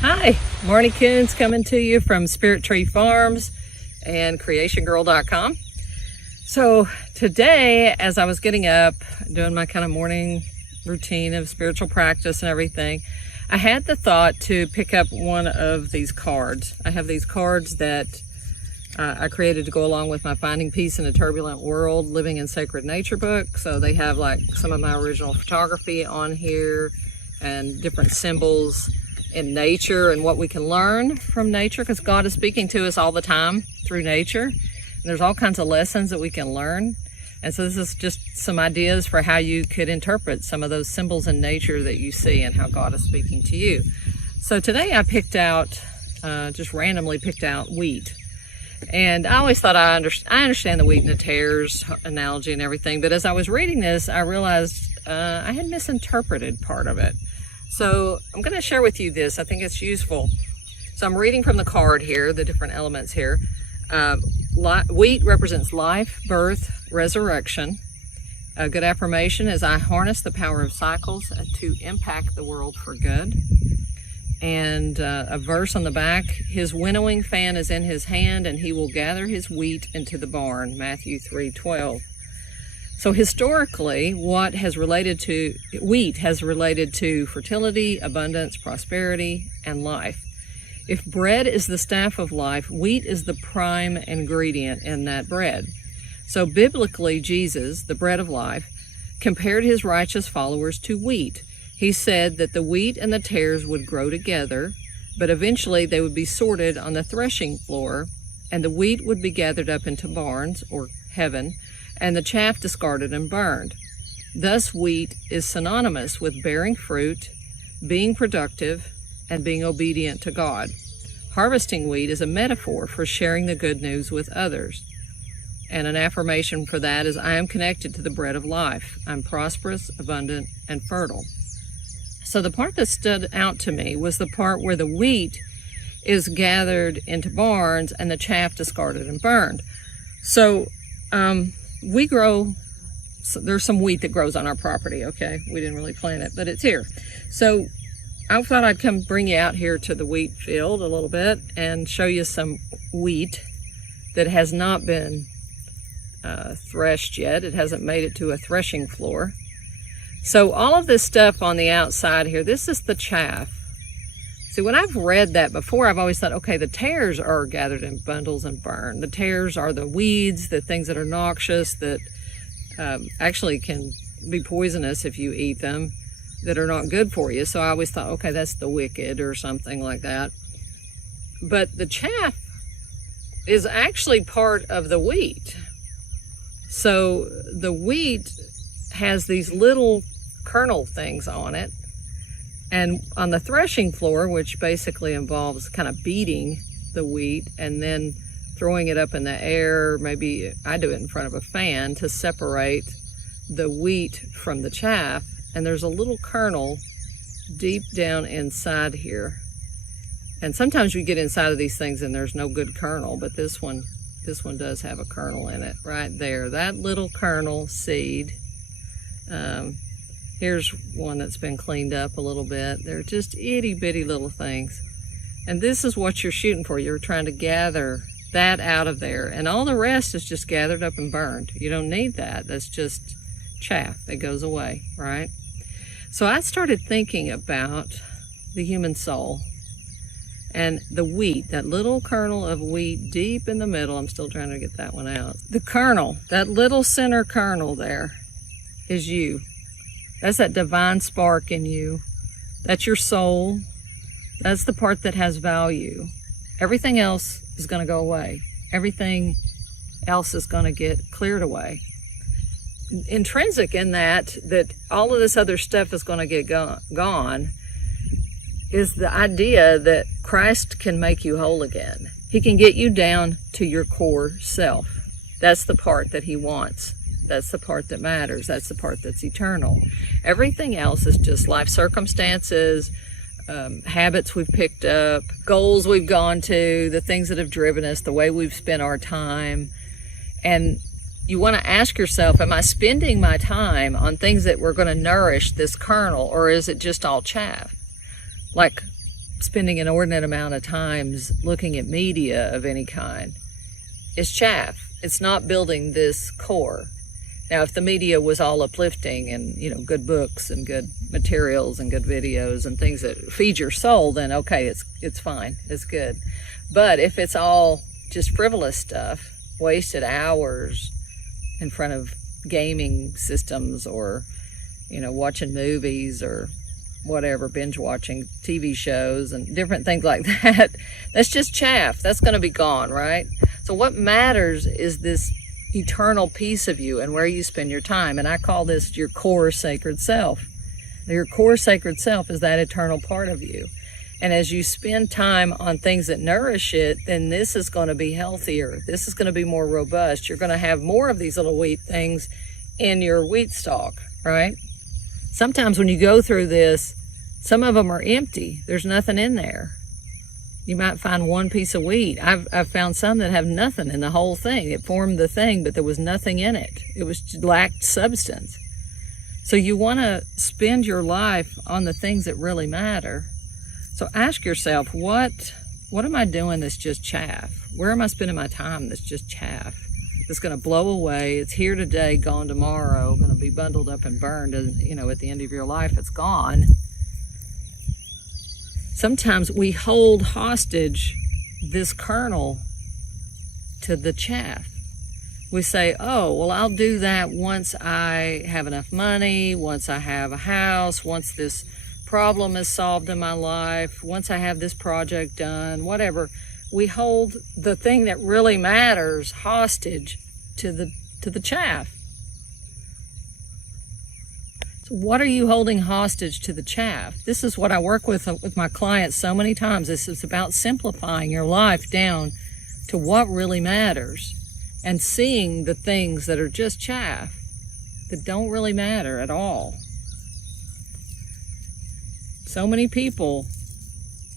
Hi, Marnie Coons coming to you from Spirit Tree Farms and CreationGirl.com. So today, as I was getting up, doing my kind of morning routine of spiritual practice and everything, I had the thought to pick up one of these cards. I have these cards that I created to go along with my Finding Peace in a Turbulent World, Living in Sacred Nature book. So they have like some of my original photography on here and different symbols in nature and what we can learn from nature, because God is speaking to us all the time through nature. And there's all kinds of lessons that we can learn. And so this is just some ideas for how you could interpret some of those symbols in nature that you see and how God is speaking to you. So today I picked out, just randomly picked out wheat. And I always thought I understand the wheat and the tares analogy and everything, but as I was reading this, I realized I had misinterpreted part of it. So I'm going to share with you this. I think it's useful. So I'm reading from the card here, the different elements here. Wheat represents life, birth, resurrection. A good affirmation is, I harness the power of cycles to impact the world for good. And a verse on the back, his winnowing fan is in his hand and he will gather his wheat into the barn, Matthew 3:12. So historically, wheat has related to fertility, abundance, prosperity, and life. If bread is the staff of life, wheat is the prime ingredient in that bread. So biblically, Jesus, the bread of life, compared his righteous followers to wheat. He said that the wheat and the tares would grow together, but eventually they would be sorted on the threshing floor, and the wheat would be gathered up into barns, or heaven, and the chaff discarded and burned. Thus, wheat is synonymous with bearing fruit, being productive, and being obedient to God. Harvesting wheat is a metaphor for sharing the good news with others. And an affirmation for that is, I am connected to the bread of life. I'm prosperous, abundant, and fertile. So the part that stood out to me was the part where the wheat is gathered into barns and the chaff discarded and burned. So we grow, there's some wheat that grows on our property, okay? We didn't really plant it, but it's here. So I thought I'd come bring you out here to the wheat field a little bit and show you some wheat that has not been threshed yet. It hasn't made it to a threshing floor. So all of this stuff on the outside here, this is the chaff. See, when I've read that before, I've always thought, okay, the tares are gathered in bundles and burned. The tares are the weeds, the things that are noxious, that actually can be poisonous if you eat them, that are not good for you. So I always thought, okay, that's the wicked or something like that. But the chaff is actually part of the wheat. So the wheat has these little kernel things on it. And on the threshing floor, which basically involves kind of beating the wheat and then throwing it up in the air, maybe I do it in front of a fan to separate the wheat from the chaff. And there's a little kernel deep down inside here. And sometimes you get inside of these things and there's no good kernel, but this one does have a kernel in it right there. That little kernel seed. Here's one that's been cleaned up a little bit. They're just itty bitty little things. And this is what you're shooting for. You're trying to gather that out of there. And all the rest is just gathered up and burned. You don't need that. That's just chaff that goes away, right? So I started thinking about the human soul and the wheat, that little kernel of wheat deep in the middle. I'm still trying to get that one out. The kernel, that little center kernel there, is you. That's that divine spark in you. That's your soul. That's the part that has value. Everything else is going to go away. Everything else is going to get cleared away. Intrinsic in that all of this other stuff is going to get gone is the idea that Christ can make you whole again. He can get you down to your core self. That's the part that he wants. That's the part that matters. That's the part that's eternal. Everything else is just life circumstances, habits we've picked up, goals we've gone to, the things that have driven us, the way we've spent our time. And you want to ask yourself, am I spending my time on things that were going to nourish this kernel, or is it just all chaff? Like spending an inordinate amount of times looking at media of any kind is chaff. It's not building this core. Now, if the media was all uplifting and, good books and good materials and good videos and things that feed your soul, then okay, it's fine, it's good. But if it's all just frivolous stuff, wasted hours in front of gaming systems or, watching movies or whatever, binge watching TV shows and different things like that, that's just chaff. That's going to be gone, right? So what matters is this eternal piece of you and where you spend your time. And I call this your core sacred self. Your core sacred self is that eternal part of you. And as you spend time on things that nourish it, then this is going to be healthier. This is going to be more robust. You're going to have more of these little wheat things in your wheat stalk, right? Sometimes when you go through this, some of them are empty. There's nothing in there. You might find one piece of wheat. I've found some that have nothing in the whole thing. It formed the thing, but there was nothing in it. It lacked substance. So you want to spend your life on the things that really matter. So ask yourself, what am I doing that's just chaff? Where am I spending my time that's just chaff? It's going to blow away. It's here today, gone tomorrow, going to be bundled up and burned. And, at the end of your life, it's gone. Sometimes we hold hostage this kernel to the chaff. We say, oh, well, I'll do that once I have enough money, once I have a house, once this problem is solved in my life, once I have this project done, whatever. We hold the thing that really matters hostage to the chaff. So what are you holding hostage to the chaff? This is what I work with my clients so many times. This is about simplifying your life down to what really matters and seeing the things that are just chaff, that don't really matter at all. So many people,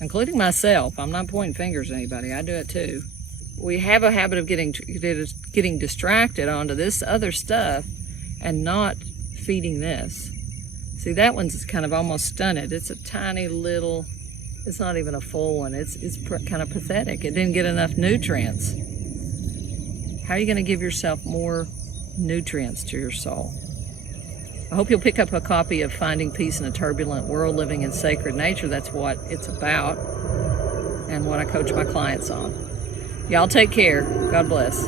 including myself, I'm not pointing fingers at anybody, I do it too. We have a habit of getting distracted onto this other stuff and not feeding this. See, that one's kind of almost stunted. It's a tiny little, it's not even a full one. It's kind of pathetic. It didn't get enough nutrients. How are you going to give yourself more nutrients to your soul? I hope you'll pick up a copy of Finding Peace in a Turbulent World, Living in Sacred Nature. That's what it's about and what I coach my clients on. Y'all take care. God bless.